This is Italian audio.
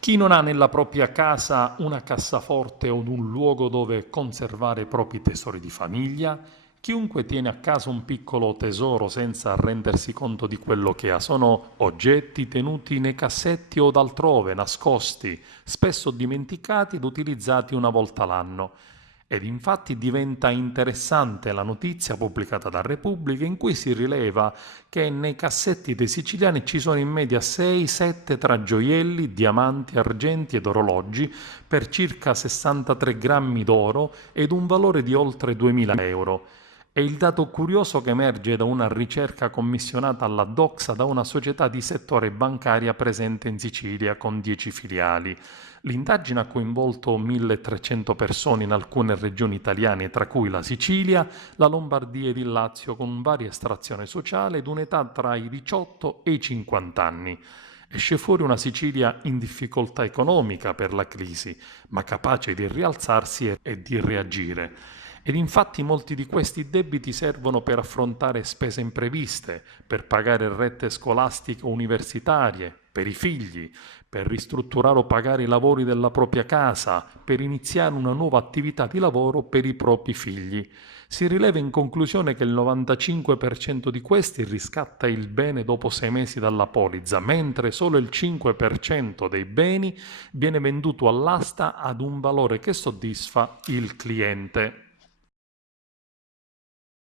Chi non ha nella propria casa una cassaforte o un luogo dove conservare i propri tesori di famiglia? Chiunque tiene a casa un piccolo tesoro senza rendersi conto di quello che ha. Sono oggetti tenuti nei cassetti o altrove, nascosti, spesso dimenticati ed utilizzati una volta l'anno. Ed infatti diventa interessante la notizia pubblicata da Repubblica in cui si rileva che nei cassetti dei siciliani ci sono in media 6-7 tra gioielli, diamanti, argenti ed orologi per circa 63 grammi d'oro ed un valore di oltre 2000 euro. È il dato curioso che emerge da una ricerca commissionata alla Doxa da una società di settore bancaria presente in Sicilia con 10 filiali. L'indagine ha coinvolto 1.300 persone in alcune regioni italiane, tra cui la Sicilia, la Lombardia ed il Lazio, con varia estrazione sociale ed un'età tra i 18 e i 50 anni. Esce fuori una Sicilia in difficoltà economica per la crisi, ma capace di rialzarsi e di reagire. Ed infatti molti di questi debiti servono per affrontare spese impreviste, per pagare rette scolastiche o universitarie, per i figli, per ristrutturare o pagare i lavori della propria casa, per iniziare una nuova attività di lavoro per i propri figli. Si rileva in conclusione che il 95% di questi riscatta il bene dopo 6 mesi dalla polizza, mentre solo il 5% dei beni viene venduto all'asta ad un valore che soddisfa il cliente.